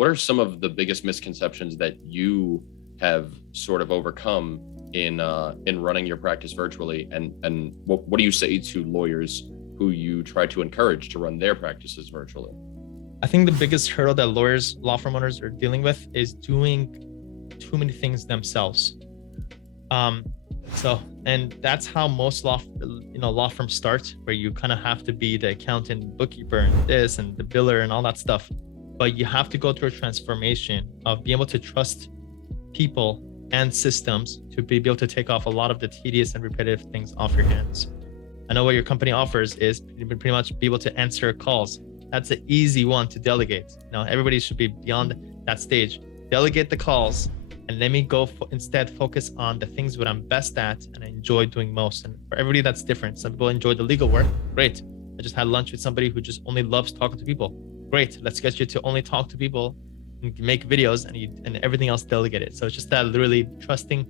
what are some of the biggest misconceptions that you have sort of overcome in running your practice virtually, and what do you say to lawyers who you try to encourage to run their practices virtually? I think the biggest hurdle that lawyers, law firm owners are dealing with is doing too many things themselves. And that's how most law firms start, where you kind of have to be the accountant, bookkeeper, and this and the biller and all that stuff. But you have to go through a transformation of being able to trust people and systems to be able to take off a lot of the tedious and repetitive things off your hands. I know what your company offers is pretty much be able to answer calls. That's an easy one to delegate. Now, everybody should be beyond that stage. Delegate the calls and let me go instead focus on the things that I'm best at and I enjoy doing most. And for everybody, that's different. Some people enjoy the legal work. Great. I just had lunch with somebody who just only loves talking to people. Great. Let's get you to only talk to people and make videos and everything else delegate it. So it's just that literally trusting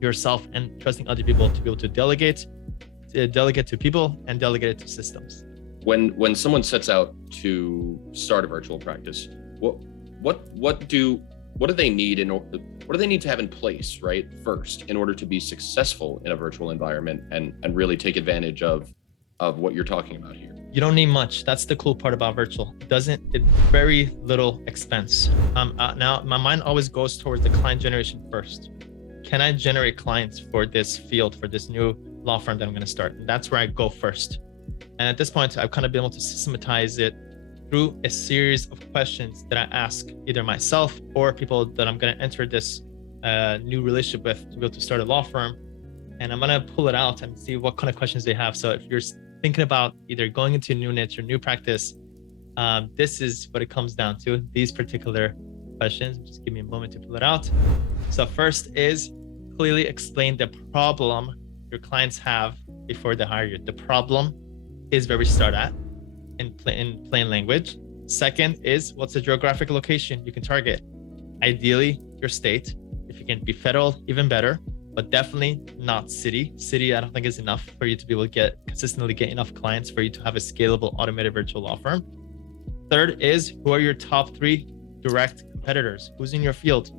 yourself and trusting other people to be able to delegate to people and delegate it to systems. When someone sets out to start a virtual practice, what do they need what do they need to have in place, right, first, in order to be successful in a virtual environment and really take advantage of what you're talking about here? You don't need much. That's the cool part about virtual. It's very little expense. Now my mind always goes towards the client generation first. Can I generate clients for this field, for this new law firm that I'm going to start? And that's where I go first. And at this point, I've kind of been able to systematize it through a series of questions that I ask either myself or people that I'm going to enter this new relationship with to be able to start a law firm. And I'm going to pull it out and see what kind of questions they have. So if you're thinking about either going into a new niche or new practice, this is what it comes down to, these particular questions. Just give me a moment to pull it out. So first is clearly explain the problem your clients have before they hire you. The problem is where we start at in plain language. Second is what's the geographic location you can target? Ideally, your state. If you can be federal, even better, but definitely not city. City, I don't think is enough for you to be able to consistently get enough clients for you to have a scalable automated virtual law firm. Third is who are your top 3 direct competitors? Who's in your field?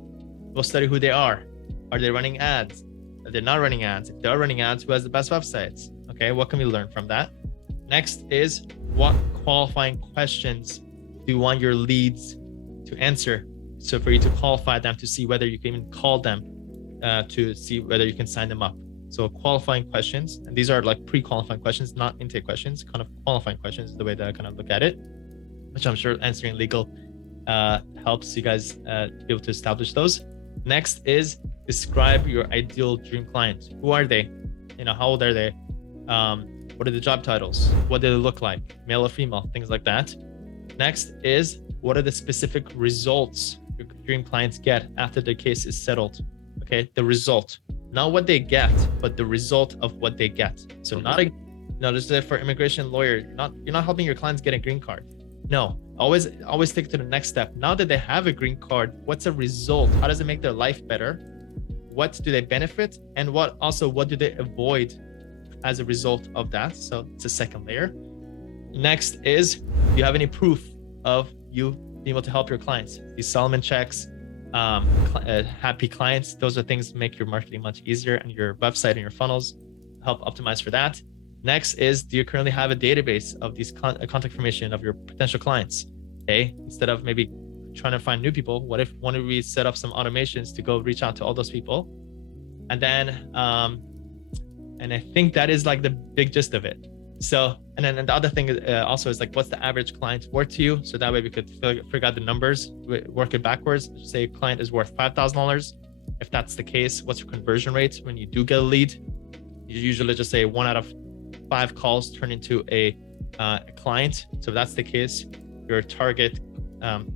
We'll study who they are. Are they running ads? Are they not running ads? If they are running ads, who has the best websites? Okay, what can we learn from that? Next is what qualifying questions do you want your leads to answer? So for you to qualify them to see whether you can even call them to see whether you can sign them up. So qualifying questions, and these are like pre-qualifying questions, not intake questions, kind of qualifying questions is the way that I kind of look at it, which I'm sure answering legal helps you guys be able to establish those. Next is describe your ideal dream client. Who are they? How old are they? What are the job titles? What do they look like? Male or female? Things like that. Next is what are the specific results your dream clients get after their case is settled? Okay, the result, not what they get, but the result of what they get. So this is for immigration lawyer. You're not helping your clients get a green card. No, always take to the next step. Now that they have a green card, what's a result? How does it make their life better? What do they benefit? And what do they avoid as a result of that? So it's a second layer. Next is, do you have any proof of you being able to help your clients? These Solomon checks, happy clients, those are things that make your marketing much easier and your website and your funnels help optimize for that. Next is, do you currently have a database of these contact information of your potential clients? Okay, instead of maybe trying to find new people, what if one of we set up some automations to go reach out to all those people? And then, and I think that is like the big gist of it. So, and then the other thing also is like, what's the average client worth to you? So that way we could figure out the numbers, work it backwards. Say a client is worth $5,000. If that's the case, what's your conversion rate when you do get a lead? You usually just say 1 out of 5 calls turn into a client. So if that's the case, your target, let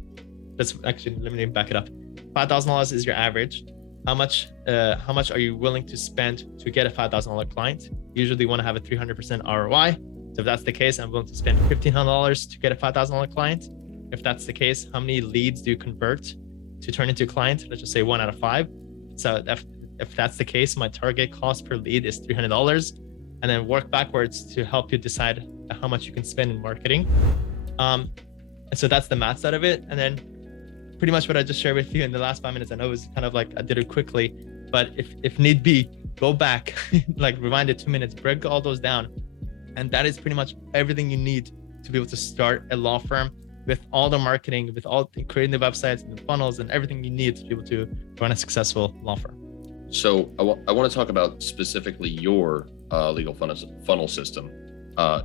me back it up. $5,000 is your average. How much are you willing to spend to get a $5,000 client? Usually you want to have a 300% ROI. So if that's the case, I'm willing to spend $1,500 to get a $5,000 client. If that's the case, how many leads do you convert to turn into a client? Let's just say 1 out of 5. So if that's the case, my target cost per lead is $300, and then work backwards to help you decide how much you can spend in marketing. And so that's the math side of it. And then pretty much what I just shared with you in the last 5 minutes. I know it was kind of like I did it quickly, but if need be, go back, like rewind it 2 minutes, break all those down. And that is pretty much everything you need to be able to start a law firm with all the marketing, with all the creating the websites and the funnels and everything you need to be able to run a successful law firm. So I want to talk about specifically your legal funnel system.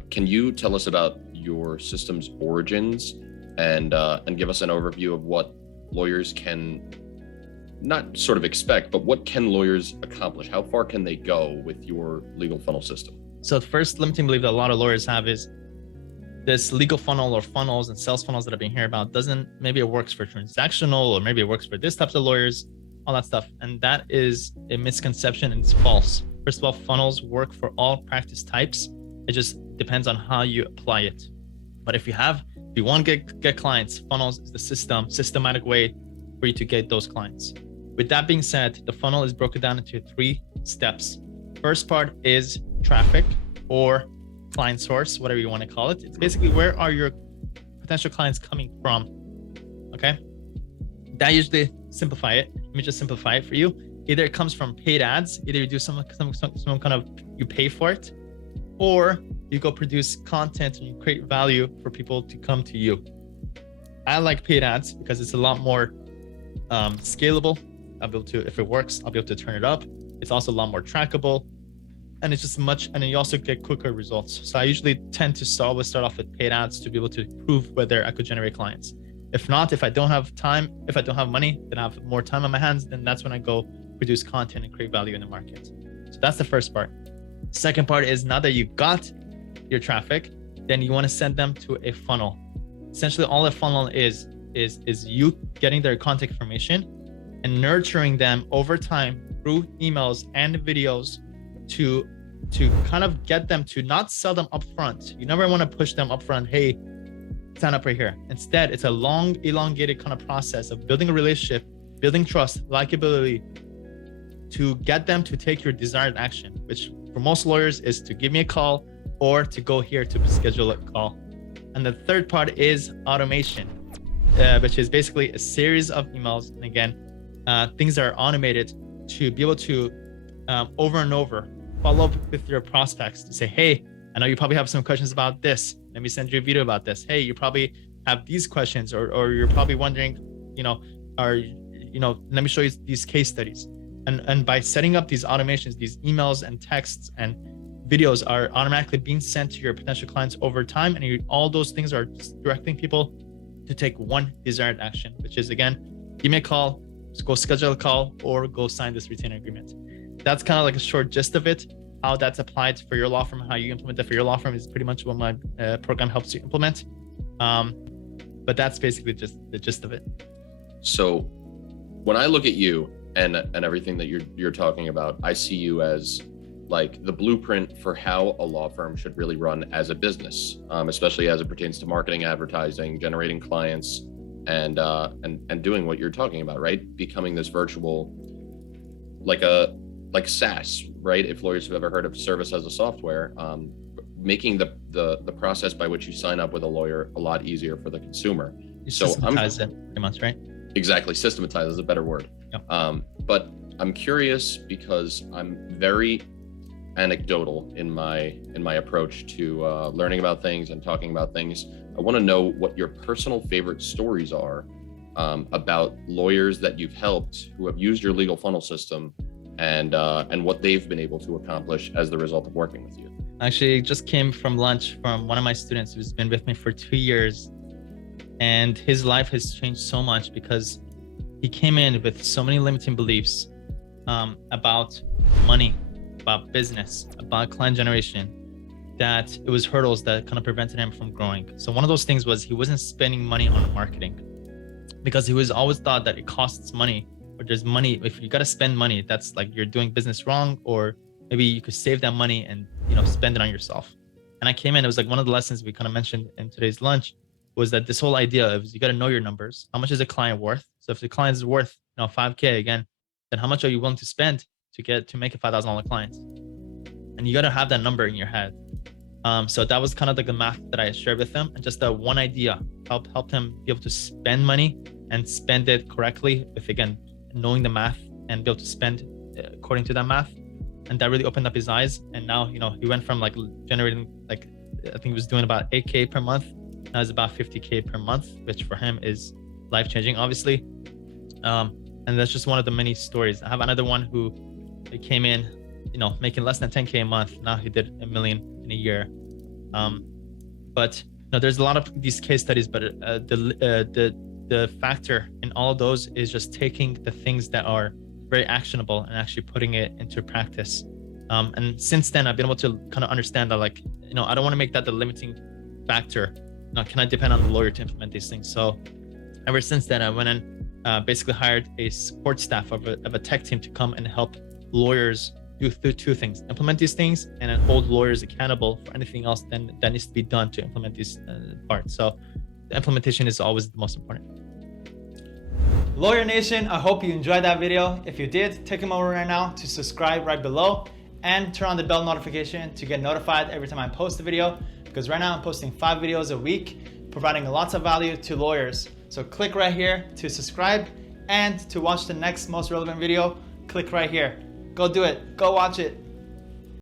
Can you tell us about your system's origins and give us an overview of what lawyers can not sort of expect, but what can lawyers accomplish? How far can they go with your legal funnel system? So the first limiting belief that a lot of lawyers have is this legal funnel or funnels and sales funnels that I've been hearing about maybe it works for transactional, or maybe it works for this types of lawyers, all that stuff. And that is a misconception and it's false. First of all, funnels work for all practice types. It just depends on how you apply it. But if you want to get clients, funnels is the systematic way for you to get those clients. With that being said, the funnel is broken down into 3 steps. First part is traffic or client source, whatever you want to call it. It's basically where are your potential clients coming from? Okay. That usually simplify it. Let me just simplify it for you. Either it comes from paid ads, either you do some kind of, you pay for it, or you go produce content and you create value for people to come to you. I like paid ads because it's a lot more scalable. I'll be able to, if it works, I'll be able to turn it up. It's also a lot more trackable, and it's just and then you also get quicker results. So I usually tend to always start off with paid ads to be able to prove whether I could generate clients. If not, if I don't have time, if I don't have money, then I have more time on my hands, then that's when I go produce content and create value in the market. So that's the first part. Second part is, now that you got your traffic, then you want to send them to a funnel. Essentially, all a funnel is you getting their contact information and nurturing them over time through emails and videos to kind of get them to not sell them up front. You never want to push them up front, hey, sign up right here. Instead, it's a long, elongated kind of process of building a relationship, building trust, likability, to get them to take your desired action, which for most lawyers is to give me a call or to go here to schedule a call. And the third part is automation, which is basically a series of emails. And again, things that are automated to be able to over and over follow up with your prospects to say, hey, I know you probably have some questions about this. Let me send you a video about this. Hey, you probably have these questions, or you're probably wondering, let me show you these case studies. And by setting up these automations, these emails and texts and videos are automatically being sent to your potential clients over time. And all those things are directing people to take one desired action, which is, again, give me a call, just go schedule a call, or go sign this retainer agreement. That's kind of like a short gist of it. How that's applied for your law firm, how you implement it for your law firm is pretty much what my program helps you implement. But that's basically just the gist of it. So when I look at you and everything that you're talking about, I see you as like the blueprint for how a law firm should really run as a business, especially as it pertains to marketing, advertising, generating clients, and doing what you're talking about, right? Becoming this virtual, like SaaS, right? If lawyers have ever heard of service as a software, making the process by which you sign up with a lawyer a lot easier for the consumer. You systematize it pretty much, right? Exactly. Systematize is a better word. Yep. But I'm curious because I'm very anecdotal in my approach to learning about things and talking about things. I want to know what your personal favorite stories are about lawyers that you've helped who have used your legal funnel system, and what they've been able to accomplish as the result of working with you. Actually, just came from lunch from one of my students who's been with me for 2 years, and his life has changed so much because he came in with so many limiting beliefs about money, about business, about client generation, that it was hurdles that kind of prevented him from growing. So one of those things was he wasn't spending money on marketing because he was always thought that it costs money, or there's money. If you got to spend money, that's like you're doing business wrong, or maybe you could save that money and spend it on yourself. And I came in, it was like one of the lessons we kind of mentioned in today's lunch was that this whole idea of you got to know your numbers. How much is a client worth? So if the client is worth $5K again, then how much are you willing to spend to make a $5,000 client? And you got to have that number in your head. So that was kind of like the math that I shared with them, and just that one idea helped him be able to spend money and spend it correctly, if again knowing the math and be able to spend according to that math. And that really opened up his eyes. And now, you know, he went from like generating, like, I think he was doing about 8K per month. Now it's about 50K per month, which for him is life-changing, obviously. And that's just one of the many stories. I have another one who came in, you know, making less than 10K a month. Now he did $1 million in a year. But you know, there's a lot of these case studies, but the factor in all of those is just taking the things that are very actionable and actually putting it into practice. And since then, I've been able to kind of understand that, like, you know, I don't want to make that the limiting factor. Now, can I depend on the lawyer to implement these things? So ever since then, I went and basically hired a support staff of a tech team to come and help lawyers do two things: implement these things and then hold lawyers accountable for anything else that needs to be done to implement these parts. So the implementation is always the most important. Lawyer Nation, I hope you enjoyed that video. If you did, take a moment right now to subscribe right below and turn on the bell notification to get notified every time I post a video, because right now I'm posting 5 videos a week, providing lots of value to lawyers. So click right here to subscribe, and to watch the next most relevant video, click right here. Go do it, go watch it.